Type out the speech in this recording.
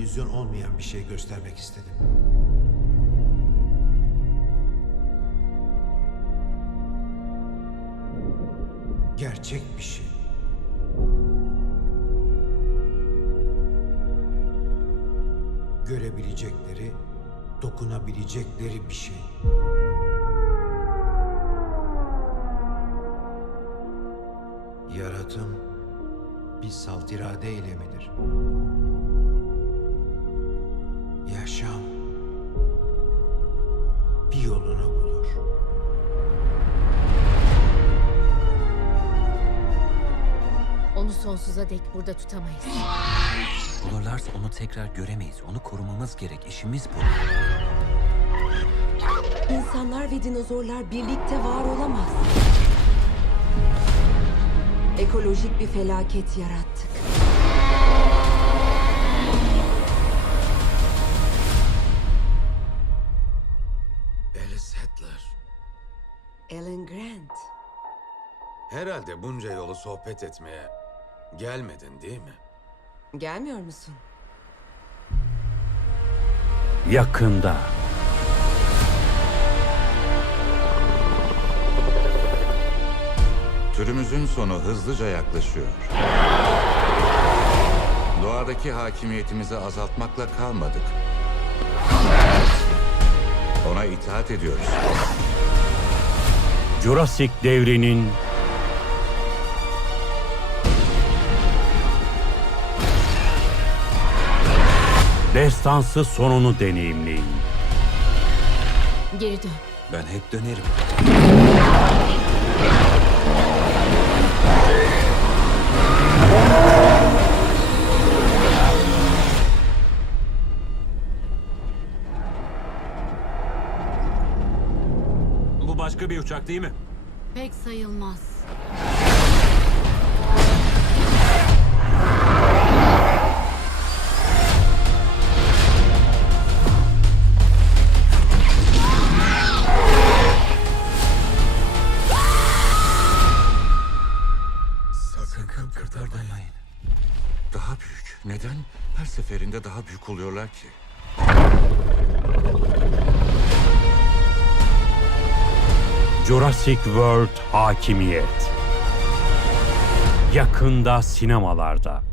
illüzyon olmayan bir şey göstermek istedim. Gerçek bir şey. Görebilecekleri, dokunabilecekleri bir şey. Yaratım bir salt irade eylemidir. Bir yolunu bulur. Onu sonsuza dek burada tutamayız. Bulurlarsa onu tekrar göremeyiz. Onu korumamız gerek. İşimiz bu. İnsanlar ve dinozorlar birlikte var olamaz. Ekolojik bir felaket yarattık. Hitler. Alan Grant. Herhalde bunca yolu sohbet etmeye gelmedin değil mi? Gelmiyor musun? Yakında. Türümüzün sonu hızlıca yaklaşıyor. Doğadaki hakimiyetimizi azaltmakla kalmadık. Ona itaat ediyoruz. Jurassic devrinin destansı sonunu deneyimleyin. Geri dön. Ben hep dönerim. Başka bir uçak değil mi? Pek sayılmaz. Sakın kıpırdamayın. Daha büyük. Neden? Her seferinde daha büyük oluyorlar ki. Jurassic World Hakimiyet. Yakında sinemalarda.